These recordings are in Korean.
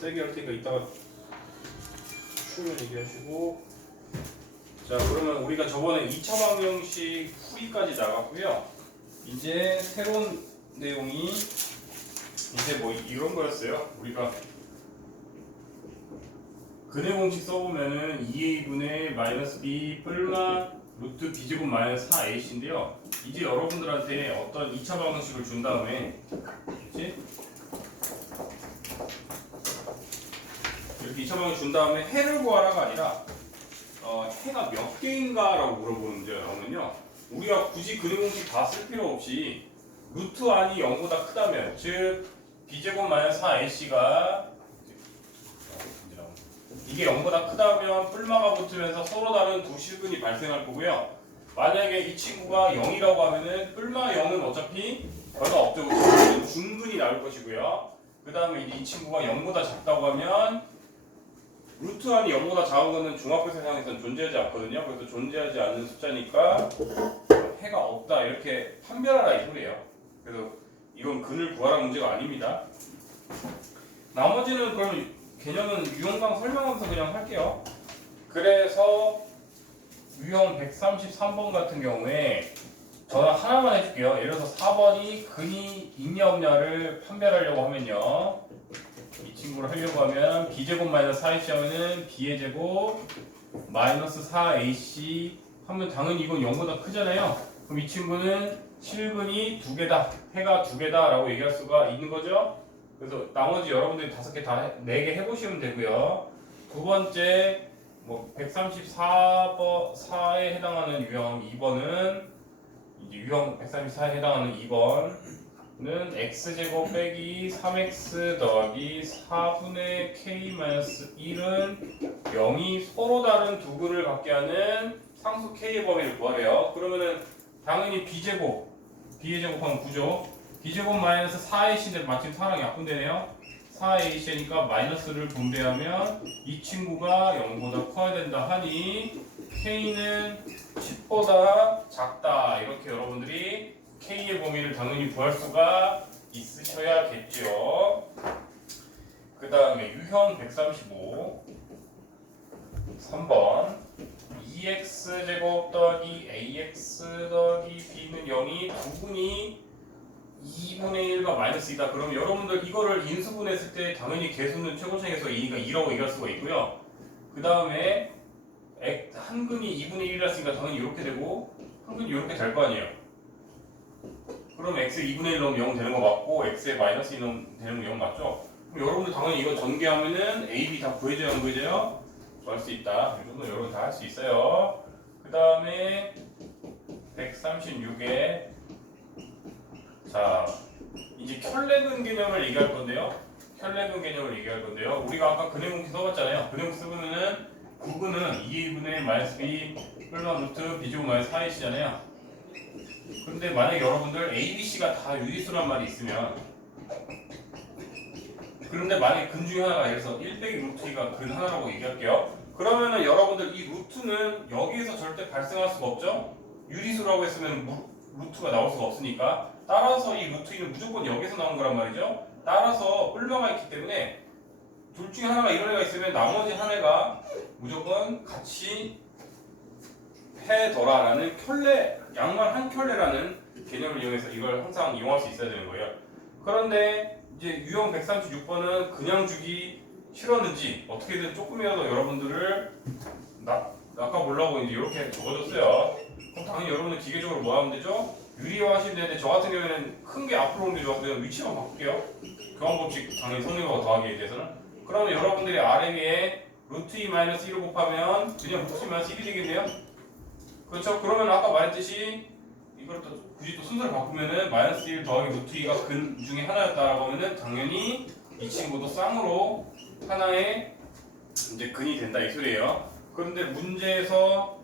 세게 할 테니까 이따가 추면 얘기하시고. 자, 그러면 우리가 저번에 2차 방정식 풀이까지 나갔고요. 이제 새로운 내용이 이제 뭐 이런 거였어요. 우리가 근해 공식 써보면은 2a분의 마이너스 b 뿔마 루트 b제곱 마이너스 4ac인데요. 이제 여러분들한테 어떤 2차 방정식을 준 다음에 그치? 이렇게 2차 방정식 준 다음에 해를 구하라가 아니라 해가 몇 개인가 라고 물어보는 문제가 나오면요, 우리가 굳이 근해 공식 다 쓸 필요 없이 루트 안이 0보다 크다면, 즉 b제곱 마이너스 4ac가 이게 0보다 크다면 뿔마가 붙으면서 서로 다른 두 실근이 발생할 거고요. 만약에 이 친구가 0이라고 하면은 뿔마 0은 어차피 별로 없죠. 중근이 나올 것이고요. 그 다음에 이 친구가 0보다 작다고 하면 루트 안이 0보다 작은 거는 중학교 세상에서는 존재하지 않거든요. 그래서 존재하지 않는 숫자니까 해가 없다 이렇게 판별하라 이 소리예요. 그래서 이건 근을 구하라 문제가 아닙니다. 나머지는 그럼 개념은 유형강 설명하면서 그냥 할게요. 그래서 유형 133번 같은 경우에 저는 하나만 해줄게요. 예를 들어서 4번이 근이 있냐 없냐를 판별하려고 하면요, 이 친구를 하려고 하면 b제곱 마이너스 4ac 하면은 b의 제곱 마이너스 4ac 하면 당연히 이건 0보다 크잖아요. 그럼 이 친구는 실근이 2개다, 해가 2개다 라고 얘기할 수가 있는 거죠. 그래서 나머지 여러분들이 5개 다 4개 해보시면 되고요. 두 번째 뭐 134번 4에 해당하는 유형 2번은 이제 유형 134에 해당하는 2번은 x제곱 빼기 3x 더하기 4분의 k-1은 0이 서로 다른 두 근을 갖게 하는 상수 k의 범위를 구하래요. 그러면은 당연히 b의 제곱하면 9죠. b제곱 마이너스 4ac인데 마침 4랑 약분되네요. 4ac니까 마이너스를 분배하면 이 친구가 0보다 커야 된다 하니 k는 10보다 작다. 이렇게 여러분들이 k의 범위를 당연히 구할 수가 있으셔야겠죠. 그 다음에 유형 135 3번 2x제곱 더하기 ax 더하기 b는 0이 두 분이 2분의 1과 마이너스 2다. 그럼 여러분들 이거를 인수분했을 때 당연히 개수는 최고차에서 2가 2라고 얘기할 수가 있고요. 그 다음에 한 근이 2분의 1이라 했으니까 당연히 이렇게 되고 한 근이 이렇게 될 거 아니에요. 그럼 x에 2분의 1 넣으면 0 되는 거 맞고 x에 마이너스 2 넣으면 되는 거 0 맞죠? 그럼 여러분들 당연히 이거 전개하면은 a, b 다 구해져야 안 구해져요? 구할 수 있다. 이 정도 여러분 다 할 수 있어요. 그 다음에 136에 자, 이제 켤레근 개념을 얘기할 건데요. 우리가 아까 근해공식 써봤잖아요. 근해공식 써보면은 구근은 2분의 마이너스 b 뿔마 루트 b제곱 마이너스 4ac잖아요. 근데 만약에 여러분들 a, b, c가 다 유리수란 말이 있으면, 그런데 만약에 근 중에 하나가 이래서 1 빼기 루트 2가 근 하나라고 얘기할게요. 그러면은 여러분들 이 루트는 여기에서 절대 발생할 수가 없죠. 유리수라고 했으면 루트가 나올 수가 없으니까. 따라서 이 루트 2는 무조건 여기서 나온 거란 말이죠. 따라서 뿔마가 있기 때문에 둘 중에 하나가 이런 애가 있으면 나머지 한 애가 무조건 같이 해더라라는 양말 한 켤레라는 개념을 이용해서 이걸 항상 이용할 수 있어야 되는 거예요. 그런데 이제 유형 136번은 그냥 주기 싫었는지 어떻게든 조금이라도 여러분들을 낚아보려고 이제 이렇게 적어줬어요. 그럼 당연히 여러분들 기계적으로 뭐 하면 되죠? 유리화 하시면 되는데 저 같은 경우에는 큰 게 앞으로 오는 게 좋아서 그냥 위치만 바꿀게요. 교환법칙 당연히 성립하고 더하기에 대해서는. 그러면 여러분들이 아래 위에 루트 2 마이너스 1을 곱하면 그냥 루트 2 마이너스 1이 되겠네요. 그렇죠? 그러면 아까 말했듯이 이걸 또 굳이 또 순서를 바꾸면은 마이너스 1 더하기 루트 2가 근 중에 하나였다라고 하면은 당연히 이 친구도 쌍으로 하나의 이제 근이 된다 이 소리예요. 그런데 문제에서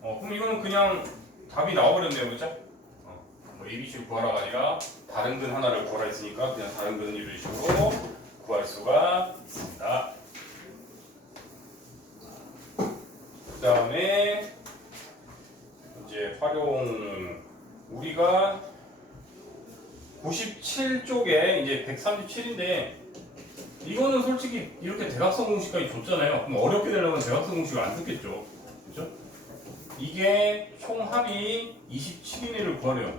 그럼 이거는 그냥 답이 나와버렸네요, 그렇죠? 뭐 ABC를 구하라가 아니라 다른 근 하나를 구하라 했으니까 그냥 다른 근을 이런 식으로 구할 수가 있습니다. 그 다음에 이제 활용 우리가 97쪽에 이제 137인데 이거는 솔직히 이렇게 대각선 공식까지 줬잖아요. 그럼 어렵게 되려면 대각선 공식을 안 쓰겠죠. 그죠? 이게 총 합이 27이네를 구하래요.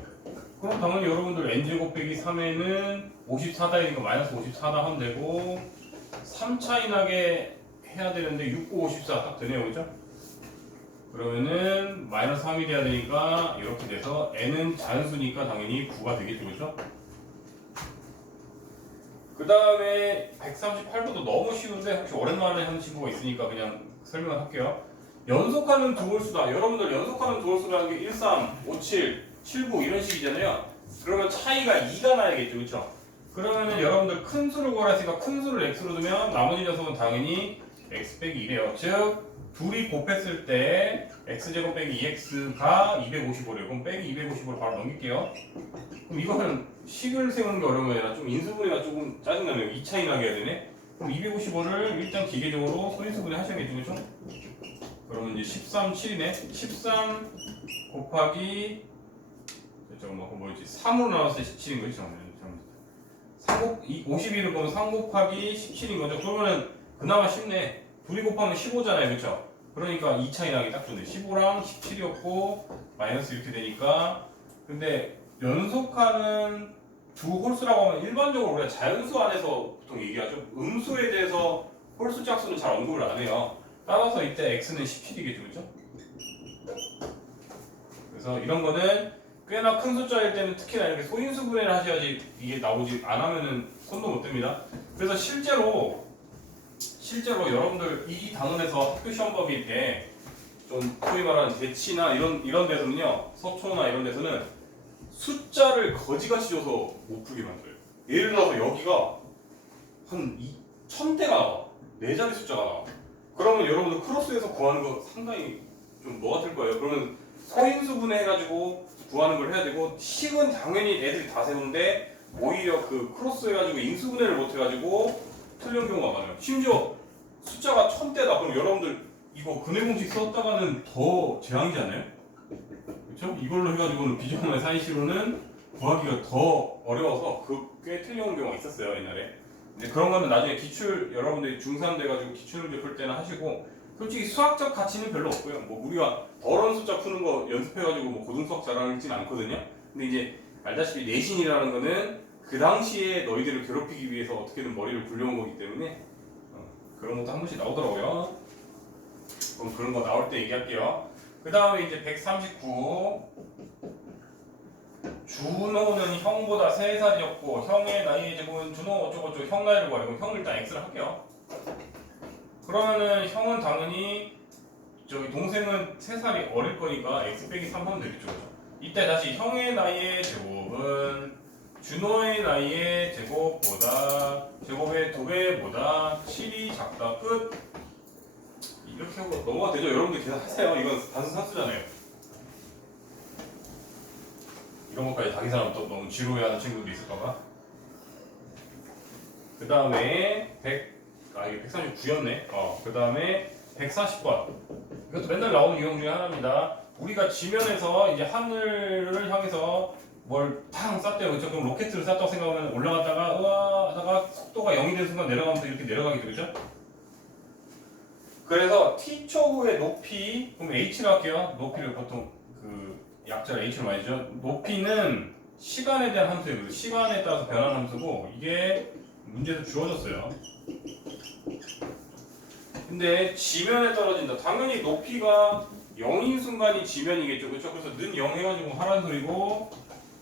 그럼 당연히 여러분들 n제곱 빼기 3에는 54다니까 마이너스 54다 하면 되고 3 차이 나게 해야 되는데 6, 9, 54 딱 되네요. 그죠? 그러면은 마이너스 3이 돼야 되니까 이렇게 돼서 n은 자연수니까 당연히 9가 되겠죠. 그죠? 그 다음에 138도도 너무 쉬운데 혹시 오랜만에 하는 친구가 있으니까 그냥 설명을 할게요. 연속하는 두 홀수다. 여러분들 연속하는 두 홀수라는 게 13, 57, 79 이런 식이잖아요. 그러면 차이가 2가 나야겠죠. 그렇죠? 그러면은 여러분들 큰 수를 구하라 했으니까 큰 수를 x로 두면 나머지 녀석은 당연히 x 빼기 2래요. 즉 둘이 곱했을 때 x제곱 빼기 2x가 255래요. 그럼 빼기 255를 바로 넘길게요. 그럼 이거는 식을 세우는 게 어려운 게 아니라 좀 인수분해가 조금 짜증나네요. 2 차이 나게 해야 되네. 그럼 255를 일단 기계적으로 소인수분해 하셔야겠죠. 그렇죠? 그러면 이제 13, 7이네. 13 곱하기 잠깐만, 뭐였지? 3으로 나눴을 때 17인 거지? 잠깐만요. 52를 보면 3 곱하기 17인 거죠. 그러면은 그나마 쉽네. 둘이 곱하면 15잖아요. 그렇죠? 그러니까 2 차이 나기 딱 좋네. 15랑 17이었고 마이너스 이렇게 되니까. 근데 연속하는 두 홀수라고 하면 일반적으로 우리가 자연수 안에서 보통 얘기하죠. 음수에 대해서 홀수 짝수는 잘 언급을 안 해요. 따라서 이때 x는 17이겠죠. 그렇죠? 그래서 이런 거는 꽤나 큰 숫자일 때는 특히나 이렇게 소인수분해를 하셔야지 이게 나오지 안 하면은 손도 못 댑니다. 그래서 실제로 여러분들 이 단원에서 학교 시험법이 이렇게 좀 소위 말하는 대치나 이런 데서는요, 서초나 이런 데서는 숫자를 거지같이 줘서 못 풀게 만들어요. 예를 들어서 여기가 한 1000대가 나와. 4자리 숫자가 나와. 그러면 여러분들 크로스에서 구하는 거 상당히 좀 뭐 같을 거예요. 그러면 소인수분해 해가지고 구하는 걸 해야 되고, 식은 당연히 애들이 다 세우는데 오히려 그 크로스 해가지고 인수분해를 못 해가지고 틀린 경우가 많아요. 심지어 숫자가 1000대다. 그럼 여러분들 이거 근해공식 썼다가는 더 재앙이지 않나요? 그렇죠? 이걸로 해가지고는 비정말 사인시로는 구하기가 더 어려워서 꽤 틀려온 경우가 있었어요, 옛날에. 근데 그런 거는 나중에 기출, 여러분들이 중3 돼가지고 기출문제 풀 때는 하시고, 솔직히 수학적 가치는 별로 없고요. 뭐 우리가 더러운 숫자 푸는 거 연습해가지고 뭐 고등수학 잘하진 않거든요. 근데 이제 알다시피 내신이라는 거는 그 당시에 너희들을 괴롭히기 위해서 어떻게든 머리를 굴려온 거기 때문에 그런 것도 한 번씩 나오더라고요. 그럼 그런 거 나올 때 얘기할게요. 그 다음에 이제 139. 준호는 형보다 3살이었고 형의 나이의 제곱은 준호 어쩌고저쩌고 형 나이를 구하래. 그럼 형 일단 x를 할게요. 그러면은 형은 당연히 저기 동생은 3살이 어릴 거니까 x 빼기 3 하면 되겠죠. 이때 다시 형의 나이의 제곱은 준호의 나이의 제곱의 2배보다 7이 작다. 끝. 이렇게 하고 넘어가 되죠. 여러분들 계산하세요. 이건 단순 산수잖아요. 이런 것까지 자기 사람 또 너무 지루해하는 친구도 있을까봐. 그 다음에 이게 139였네. 그 다음에 140번. 이것도 맨날 나오는 유형 중에 하나입니다. 우리가 지면에서 이제 하늘을 향해서 뭘 탕 쐈대요. 그렇죠? 그럼 로켓을 쐈다고 생각하면 올라갔다가 우와 하다가 속도가 0이 되는 순간 내려가면서 이렇게 내려가게 되죠. 그래서 t초구의 높이, 그럼 h로 할게요. 높이를 보통 그 약자를 h로 많이 죠. 높이는 시간에 대한 함수예요. 시간에 따라서 변하는 함수고 이게 문제에서 주어졌어요. 근데 지면에 떨어진다. 당연히 높이가 0인 순간이 지면이겠죠. 그렇죠? 그래서 는 0 해가지고 하라는 소리고,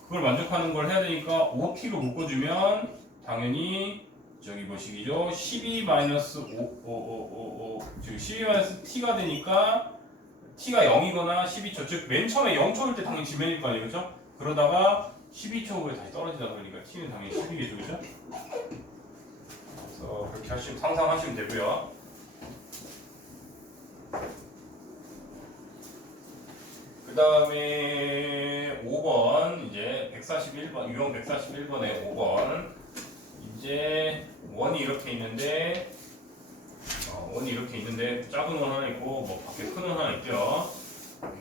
그걸 만족하는 걸 해야 되니까 5t로 묶어주면 당연히 저기 뭐식이죠? 12-5 지금 12-t가 되니까 t가 0이거나 12초, 즉 맨 처음에 0초일 때 당연히 지면일 거 아니에요. 그렇죠? 그러다가 12초 후에 다시 떨어지다 보니까 t는 당연히 10이겠죠. 그렇죠? 그래서 그렇게 상상하시면 되고요. 그 다음에 5번, 이제 141번, 유형 141번에 5번. 이제 원이 이렇게 있는데, 작은 원 하나 있고, 뭐 밖에 큰 원 하나 있죠.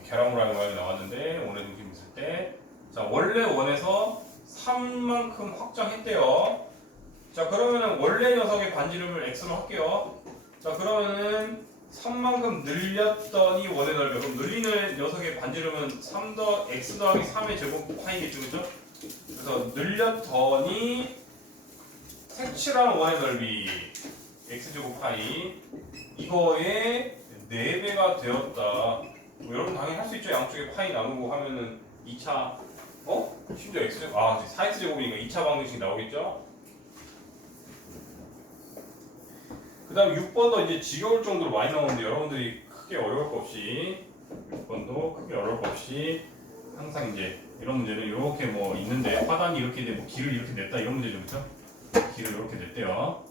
계란후라이 모양이 나왔는데, 원의 중심 있을 때. 자, 원래 원에서 3만큼 확장했대요. 자 그러면은 원래 녀석의 반지름을 x로 할게요. 자 그러면은 3만큼 늘렸더니 원의 넓이. 그럼 늘리는 녀석의 반지름은 3 더 x 더하기 3의 제곱 파이겠죠, 그죠? 그래서 늘렸더니 색칠한 원의 넓이 x제곱 파이 이거의 4배가 되었다. 뭐 여러분 당연히 할 수 있죠. 양쪽에 파이 나누고 하면은 2차 심지어 x제곱 4x제곱이니까 2차 방정식 나오겠죠? 그 다음에 6번도 이제 지겨울 정도로 많이 나오는데 여러분들이 크게 어려울 거 없이 6번도 크게 어려울 거 없이 항상 이제 이런 문제는 이렇게 뭐 있는데 화단이 이렇게 돼, 뭐 길을 이렇게 냈다 이런 문제죠, 그렇죠? 길을 이렇게 냈대요.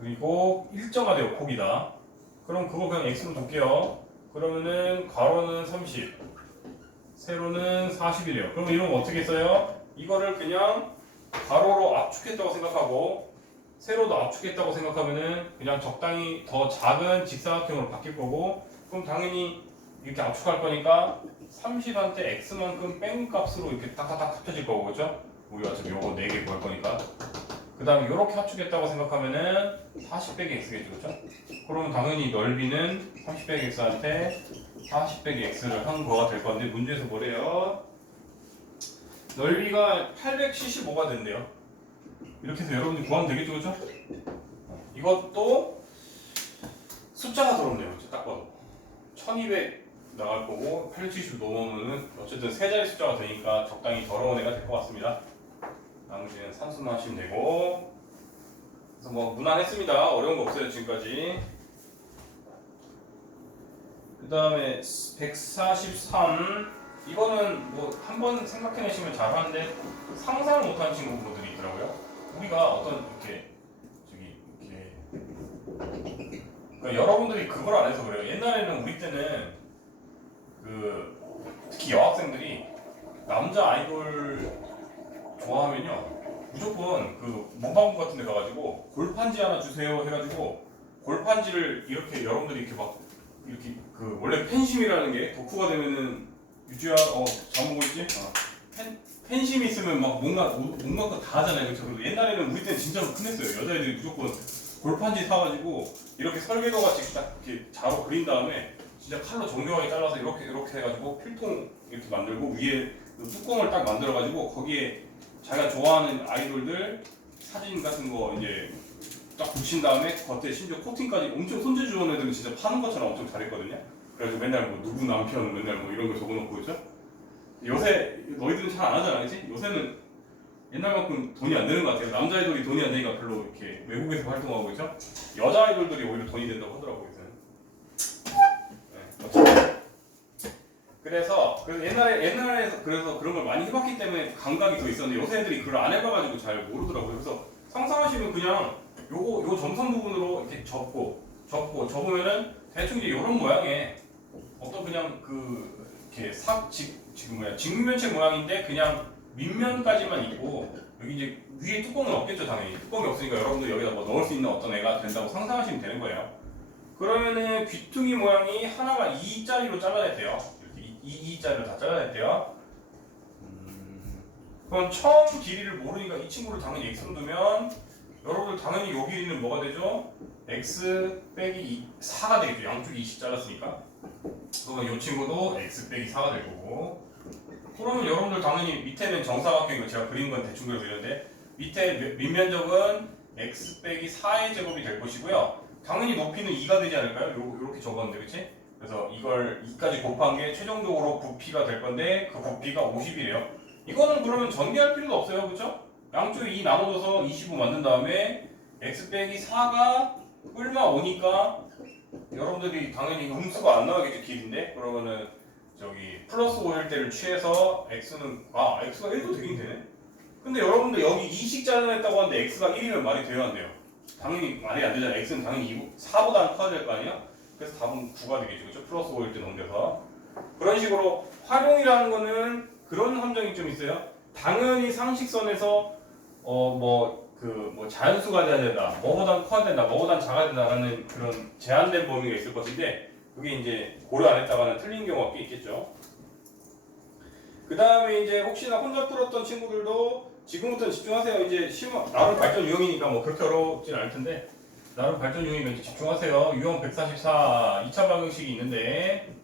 그리고 일정가 돼요, 폭이다. 그럼 그거 그냥 x로 둘게요. 그러면은 괄호는 30, 세로는 40이래요. 그럼 이런 거 어떻게 써요? 이거를 그냥 괄호로 압축했다고 생각하고 세로도 압축했다고 생각하면은 그냥 적당히 더 작은 직사각형으로 바뀔 거고, 그럼 당연히 이렇게 압축할 거니까 30한테 x만큼 뺀 값으로 이렇게 딱딱딱 합쳐질 거고, 그죠? 우리가 지금 요거 4개 구할 거니까. 그 다음에 이렇게 합축했다고 생각하면은 40 빼기 x겠죠, 그죠? 그러면 당연히 넓이는 30 빼기 x한테 40 빼기 x를 한 거가 될 건데, 문제에서 뭐래요? 넓이가 875가 된대요. 이렇게 해서 여러분들이 구하면 되겠죠, 그죠? 이것도 숫자가 더럽네요, 그죠? 딱 봐도 1200 나갈 거고 870 넘으면은 어쨌든 세 자리 숫자가 되니까 적당히 더러운 애가 될 것 같습니다. 나머지는 산수만 하시면 되고, 그래서 뭐 무난했습니다. 어려운 거 없어요 지금까지. 그 다음에 143 이거는 뭐 한번 생각해내시면 잘하는데 상상을 못하는 친구들이 있더라고요. 우리가 어떤 이렇게 그러니까 여러분들이 그걸 안 해서 그래요. 옛날에는 우리 때는 특히 여학생들이 남자 아이돌 좋아하면요 무조건 문방구 같은 데 가가지고 골판지 하나 주세요 해가지고 골판지를 이렇게 여러분들이 이렇게 막 이렇게 원래 팬심이라는 게 덕후가 되면은 유주야 잘 보고 있지? 팬심이 있으면 막 뭔가 거 다 하잖아요, 그렇죠? 그리고 옛날에는 우리 때는 진짜로 흔했어요. 여자애들이 무조건 골판지 사가지고 이렇게 설계도 같이 딱 이렇게 자로 그린 다음에 진짜 칼로 정교하게 잘라서 이렇게 해가지고 필통 이렇게 만들고 위에 뚜껑을 딱 만들어가지고 거기에 자기가 좋아하는 아이돌들 사진 같은 거 이제 딱 붙인 다음에 겉에 심지어 코팅까지 엄청 손재주 좋은 애들은 진짜 파는 것처럼 엄청 잘했거든요. 그래서 맨날 뭐 누구 남편 맨날 뭐 이런 거 적어놓고 있죠. 요새 너희들은 잘 안 하잖아, 그치? 요새는 옛날만큼 돈이 안 되는 것 같아요. 남자 아이돌이 돈이 안 되니까 별로 이렇게 외국에서 활동하고 있죠. 여자 아이돌들이 오히려 돈이 된다고 하더라고요, 요새는. 네, 어쨌든. 그래서 옛날에 그래서 그런 걸 많이 해봤기 때문에 감각이 더 있었는데 요새 애들이 그걸 안 해봐가지고 잘 모르더라고요. 그래서 상상하시면 그냥 요 점선 부분으로 이렇게 접으면은 대충 이제 이런 모양의 어떤 그냥 이렇게 직면체 모양인데 그냥 밑면까지만 있고 여기 이제 위에 뚜껑은 없겠죠, 당연히. 뚜껑이 없으니까 여러분들 여기다 뭐 넣을 수 있는 어떤 애가 된다고 상상하시면 되는 거예요. 그러면은 귀퉁이 모양이 하나가 2짜리로 잘라냈대요. 이렇게 2짜리를 다 잘라냈대요. 그럼 처음 길이를 모르니까 이 친구를 당연히 x로 두면 여러분들 당연히 요 길이는 뭐가 되죠? x 빼기 4가 되겠죠. 양쪽이 20 잘랐으니까. 그러면 이 친구도 x 빼기 4가 될 거고. 그러면 여러분들 당연히 밑에는 정사각형이고 제가 그린 건 대충 그려드렸는데 밑에 밑면적은 x 빼기 4의 제곱이 될 것이고요. 당연히 높이는 2가 되지 않을까요? 요렇게 적었는데, 그치? 그래서 이걸 2까지 곱한 게 최종적으로 부피가 될 건데 그 부피가 50이래요. 이거는 그러면 전개할 필요도 없어요, 그쵸? 양쪽에 2 나눠줘서 25 만든 다음에 x 빼기 4가 뿔마 5니까 여러분들이 당연히 음수가 안 나오겠죠, 길인데? 그러면은 플러스 5일 때를 취해서 x가 1도 되긴 되네. 근데 여러분들 여기 2씩 잘라냈다고 하는데 x가 1이면 말이 돼야 한대요. 당연히 말이 안 되잖아요. x는 당연히 4보다는 커야 될 거 아니야? 그래서 답은 9가 되겠죠, 그렇죠? 플러스 5일 때 넘겨서 그런 식으로 활용이라는 거는 그런 함정이 좀 있어요. 당연히 상식선에서 자연수가 돼야 된다, 뭐보단 커야 된다, 뭐보단 작아야 된다라는 그런 제한된 범위가 있을 것인데 그게 이제 고려 안 했다가는 틀린 경우가 꽤 있겠죠. 그 다음에 이제 혹시나 혼자 풀었던 친구들도 지금부터 집중하세요. 이제 나름 발전 유형이니까 뭐 그렇게 어렵진 않을 텐데 나름 발전 유형이니까 이제 집중하세요. 유형 144 2차 방정식이 있는데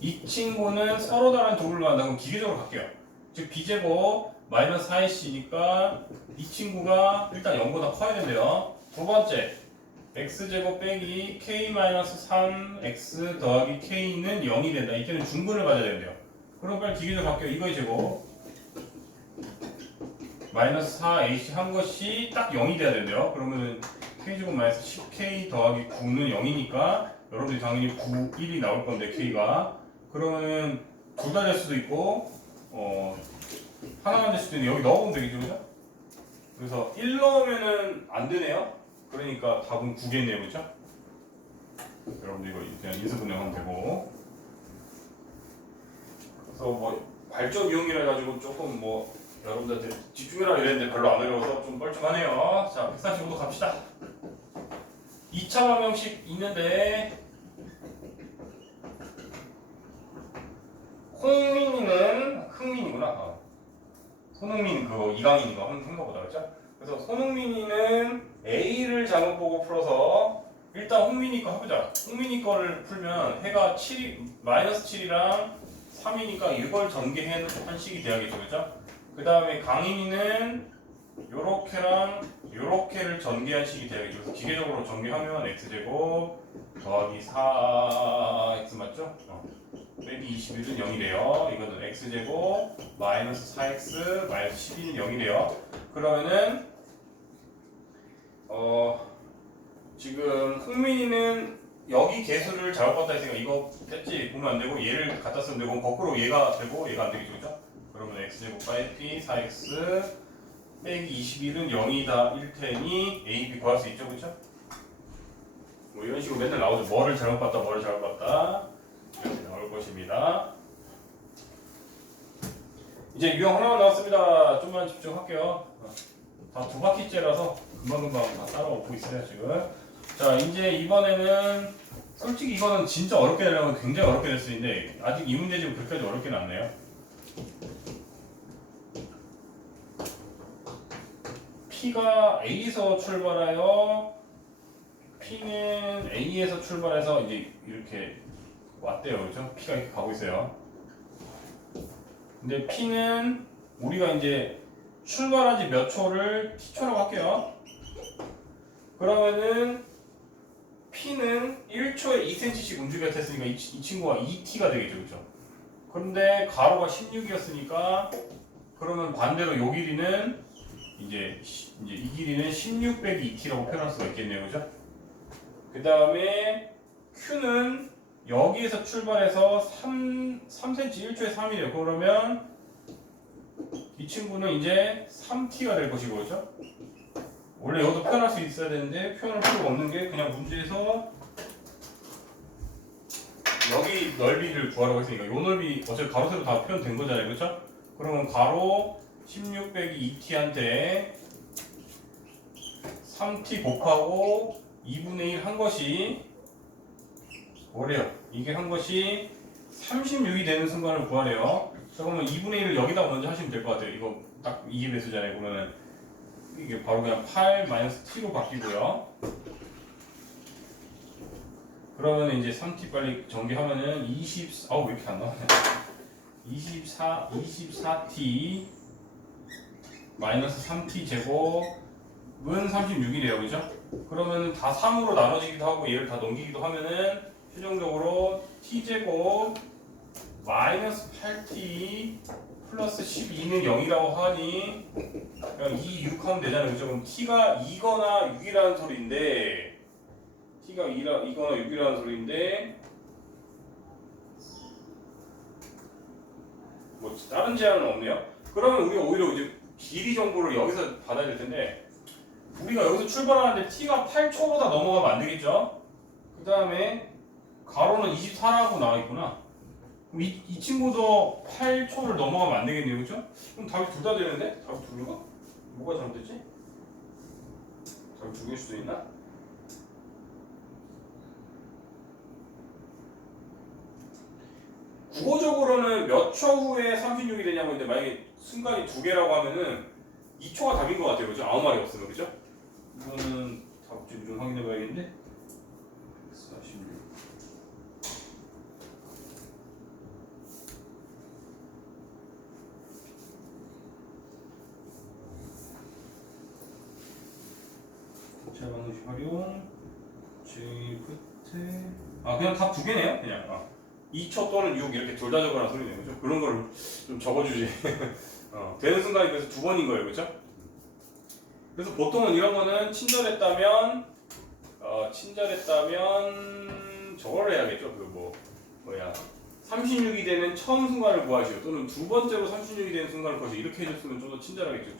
이 친구는 서로 다른 도를 만나면 기계적으로 갈게요. 즉 b제곱 마이너스 4ac니까 이 친구가 일단 0보다 커야 된대요. 두 번째 x제곱 빼기 k-3x 더하기 k는 0이 된다. 이때는 중근을 가져야 된대요. 그럼 빨리 기계적으로 갈게요. 이거의 제곱 마이너스 4ac 한 것이 딱 0이 돼야 된대요. 그러면은 k제곱 마이너스 10k 더하기 9는 0이니까 여러분들이 당연히 9, 1이 나올 건데 k가 그러면은 둘 다 될 수도 있고 하나만 될 수도 있는데 여기 넣어보면 되겠죠, 그죠? 그래서 1 넣으면은 안 되네요. 그러니까 답은 9겠네요, 그죠? 여러분들 이거 그냥 인수분해하면 되고. 그래서 뭐 발전 이용이라 가지고 조금 뭐 여러분들한테 집중해라 이랬는데 별로 안 어려워서 좀 뻘쭘하네요. 자, 145도 갑시다. 2차 방정식 있는데 흥민이구나. 손흥민 그거 이강인인가 한 거보다 그렇죠? 그래서 손흥민이는 A를 잘못 보고 풀어서 일단 홍민이 거 해보자. 홍민이 거를 풀면 해가 7, 마이너스 7이랑 3이니까 이걸 전개한 식이 돼야겠죠, 그렇죠? 그 다음에 강인이는 요렇게랑 요렇게를 전개한 식이 돼야겠죠. 그래서 기계적으로 전개하면 x제곱 더하기 4x 맞죠? 빼기 21은 0이래요. 이거는 x제곱 마이너스 4x 마이너스 12는 0이래요. 그러면은 지금 흥민이는 여기 개수를 잘못 봤다 했으니까 이거 뺐지 보면 안 되고 얘를 갖다 쓰면 되고 거꾸로 얘가 되고 얘가 안 되겠죠, 그죠? 그러면 x제곱 5p 4x 빼기 21은 0이다 1테니 a, b 구할 수 있죠, 그죠? 뭐 이런 식으로 맨날 나오죠. 뭐를 잘못 봤다, 뭐를 잘못 봤다 이렇게 나올 것입니다. 이제 유형 하나만 나왔습니다. 좀만 집중할게요. 다 두 바퀴째라서 금방금방 다 따라오고 있어요 지금. 자, 이제 이번에는 솔직히 이거는 진짜 어렵게 내려면 굉장히 어렵게 될 수 있는데 아직 이 문제 지금 그렇게까지 어렵게는 않네요. P가 A에서 출발하여 P는 A에서 출발해서 이제 이렇게 왔대요, 그렇죠? P가 이렇게 가고 있어요. 근데 P는 우리가 이제 출발한 지 몇 초를 T초라고 할게요. 그러면은 P는 1초에 2cm씩 움직였다 했으니까 이 친구가 2T가 되겠죠, 그렇죠? 그런데 가로가 16이었으니까 그러면 반대로 요 길이는 이제 이 길이는 16 빼기 2T라고 표현할 수가 있겠네요, 그죠? 그 다음에 Q는 여기에서 출발해서 3cm 1초에 3이래요. 그러면 이 친구는 이제 3T가 될 것이고, 그죠? 원래 여기도 표현할 수 있어야 되는데 표현할 필요가 없는 게 그냥 문제에서 여기 넓이를 구하라고 했으니까 이 넓이 어차피 가로 세로 다 표현된 거잖아요, 그렇죠? 그러면 가로 16 빼기 2t한테 3t 곱하고 2분의 1 한 것이 뭐래요? 이게 한 것이 36이 되는 순간을 구하래요. 자, 그러면 2분의 1을 여기다 먼저 하시면 될 것 같아요. 이거 딱 이게 배수잖아요. 그러면 이게 바로 그냥 8 마이너스 t로 바뀌고요. 그러면 이제 3t 빨리 전개하면은 왜 이렇게 안 나오냐? 24t 마이너스 3t 제곱은 36이래요, 그죠? 그러면 다 3으로 나눠지기도 하고 얘를 다 넘기기도 하면은 최종적으로 t 제곱 마이너스 8t 플러스 12는 0이라고 하니 그냥 2, 6 하면 되잖아요, 그죠? 그럼 t가 2거나 6이라는 소리인데 t가 2거나 6이라는 소리인데 뭐 다른 제한은 없네요. 그러면 우리가 오히려 이제 길이 정보를 여기서 받아야 될 텐데 우리가 여기서 출발하는데 t가 8초보다 넘어가면 안 되겠죠? 그 다음에 가로는 24라고 나와 있구나. 그럼 이 친구도 8초를 넘어가면 안 되겠네요, 그죠? 그럼 답이 둘 다 되는데? 답이 둘인가? 뭐가 잘못됐지? 답이 두 개일 수도 있나? 국어적으로는 그러면 몇 초 후에 36이 되냐고 했는데 만약에 순간이 두 개라고 하면은 2초가 답인 것 같아요. 그죠? 아무 말이 없으면. 그죠? 이거는 답 좀 확인해 봐야겠는데. 46. 곱차 방식 활용. 제 끝에 그냥 답 두 개네요. 그냥 2초 또는 6 이렇게 둘 다 적어라 소리네요. 그죠? 그런 걸 좀 적어주지. 되는 순간이 그래서 두 번인 거예요. 그죠? 그래서 보통은 이런 거는 친절했다면 저걸 해야겠죠. 그 뭐야 36이 되는 처음 순간을 구하시오 또는 두 번째로 36이 되는 순간을 구하시오 이렇게 해줬으면 좀 더 친절하겠죠.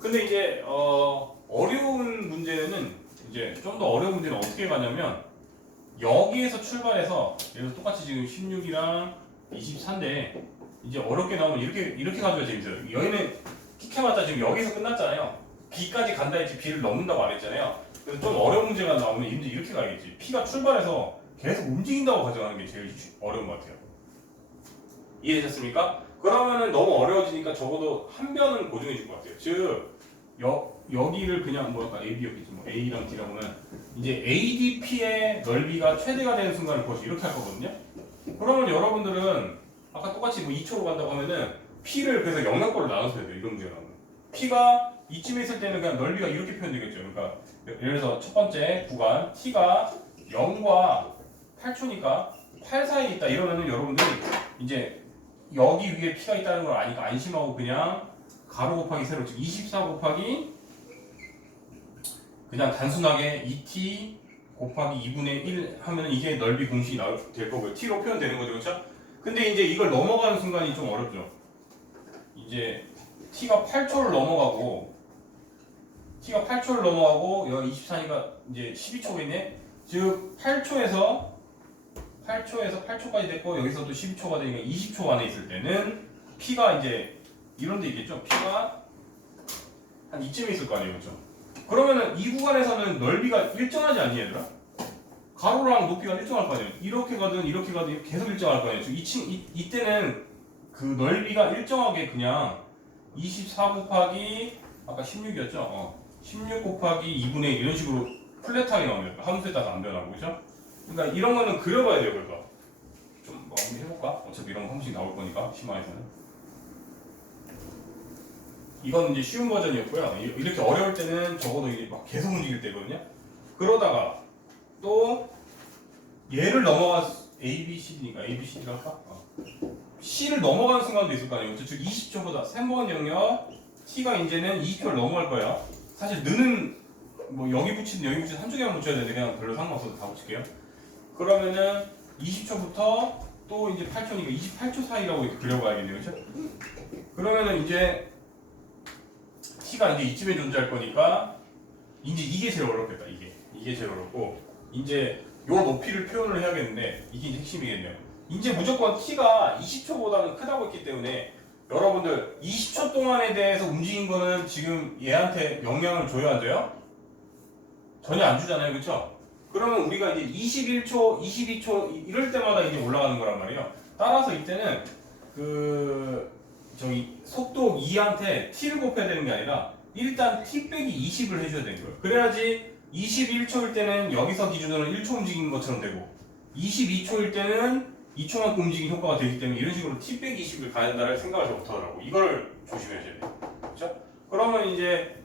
근데 이제 어려운 문제는 이제 좀 더 어려운 문제는 어떻게 가냐면 여기에서 출발해서 예를 들어 똑같이 지금 16이랑 24인데 이제 어렵게 나오면 이렇게 가져야 재밌어요. 여기는 킥해봤자 지금 여기서 끝났잖아요. B까지 간다 했지 B를 넘는다고 안 했잖아요. 그래서 좀 어려운 문제가 나오면 이제 이렇게 가야겠지. P가 출발해서 계속 움직인다고 가져가는 게 제일 어려운 것 같아요. 이해되셨습니까? 그러면은 너무 어려워지니까 적어도 한 변은 고정해 줄 것 같아요. 즉 여기를 그냥 A, B였겠지. A랑 D라 보면 이제 ADP의 넓이가 최대가 되는 순간을 보시 이렇게 할 거거든요. 그러면 여러분들은 아까 똑같이 2초로 간다고 하면은 P를 그래서 영역별로 나눠서야 돼요. 이런 문제가 나오면 P가 이쯤에 있을 때는 그냥 넓이가 이렇게 표현되겠죠. 그러니까 예를 들어서 첫 번째 구간 T가 0과 8초니까 8 사이에 있다 이러면은 여러분들이 이제 여기 위에 P가 있다는 걸 아니까 안심하고 그냥 가로 곱하기 세로 즉 24 곱하기 그냥 단순하게 2t 곱하기 2분의 1 하면 이게 넓이 공식이 될 거고요. t로 표현되는 거죠. 그렇죠? 근데 이제 이걸 넘어가는 순간이 좀 어렵죠. 이제 t가 8초를 넘어가고 여기 24니까 이제 12초겠네. 즉 8초에서 8초까지 됐고 여기서 또 12초가 되니까 20초 안에 있을 때는 p가 이제 이런 데 있겠죠. p가 한 이쯤에 있을 거 아니에요. 그렇죠? 그러면은 이 구간에서는 넓이가 일정하지 않니 얘들아? 가로랑 높이가 일정할 거 아니에요. 이렇게 가든 계속 일정할 거 아니에요. 이때는 그 넓이가 일정하게 그냥 24 곱하기 아까 16이었죠? 16 곱하기 2분의 1 이런 식으로 플랫하게 나오면 함수에 따라서 안 변하고 그죠? 그러니까 이런 거는 그려봐야 돼요. 그러니까 좀 한번 해볼까? 어차피 이런 거 한 번씩 나올 거니까 심화에서는 이건 이제 쉬운 버전이었고요. 이렇게 어려울 때는 적어도 이게 막 계속 움직일 때거든요. 그러다가 또 얘를 넘어간 A, B, C니까 A, B, C를 할까? C를 넘어가는 순간도 있을 거 아니에요. 즉 20초보다 3번 영역 T가 이제는 20초를 넘어갈 거예요. 사실 느는 여기 붙이든 한쪽에만 붙여야 되는데 그냥 별로 상관없어서 다 붙일게요. 그러면은 20초부터 또 이제 8초니까 28초 사이라고 이렇게 그려봐야겠네요. 그렇죠? 그러면은 이제 T가 이제 이쯤에 존재할 거니까 이제 이게 제일 어렵겠다. 이게 제일 어렵고 이제 요 높이를 표현을 해야겠는데 이게 이제 핵심이겠네요. 이제 무조건 T가 20초보다는 크다고 했기 때문에 여러분들 20초 동안에 대해서 움직인 거는 지금 얘한테 영향을 줘야 안 돼요? 전혀 안 주잖아요. 그렇죠? 그러면 우리가 이제 21초, 22초 이럴 때마다 이제 올라가는 거란 말이에요. 따라서 이때는 속도 2한테 t를 곱해야 되는 게 아니라 일단 t 빼기 20을 해줘야 되는 거예요. 그래야지 21초일 때는 여기서 기준으로 1초 움직인 것처럼 되고 22초일 때는 2초만큼 움직인 효과가 되기 때문에 이런 식으로 t 빼기 20을 가야 된다는 생각을 잘 못하더라고. 이걸 조심해야 돼요. 그렇죠? 그러면 이제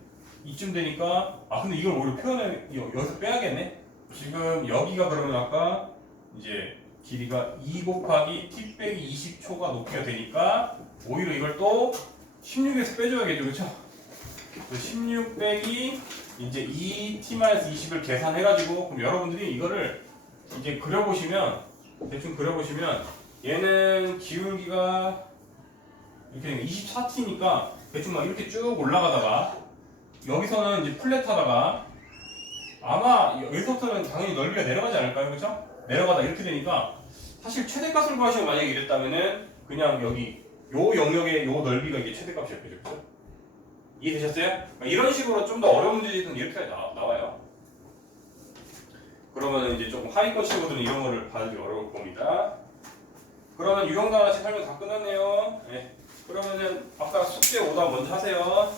이쯤 되니까 근데 이걸 오히려 여기서 빼야겠네. 지금 여기가 그러면 아까 이제 길이가 2 곱하기 t 빼기 20초가 높이가 되니까 오히려 이걸 또 16에서 빼줘야겠죠. 그렇죠? 16 빼기 이제 2t-20을 계산해가지고 그럼 여러분들이 이거를 이제 대충 그려보시면 얘는 기울기가 이렇게 되면 24t니까 대충 막 이렇게 쭉 올라가다가 여기서는 이제 플랫하다가 아마 여기서부터는 당연히 넓이가 내려가지 않을까요? 그렇죠? 내려가다 이렇게 되니까 사실 최대값을 구하시면 만약에 이랬다면은 그냥 여기 요 영역의 요 넓이가 이게 최대값이었겠죠. 그렇죠? 이해되셨어요? 이런 식으로 좀 더 어려운 문제들은 이렇게 나와요. 그러면 이제 조금 하위권 친구들은 이런 거를 받기 어려울 겁니다. 그러면 유형 단어식 설명 다 끝났네요. 예. 그러면은 아까 숙제 오답 먼저 하세요.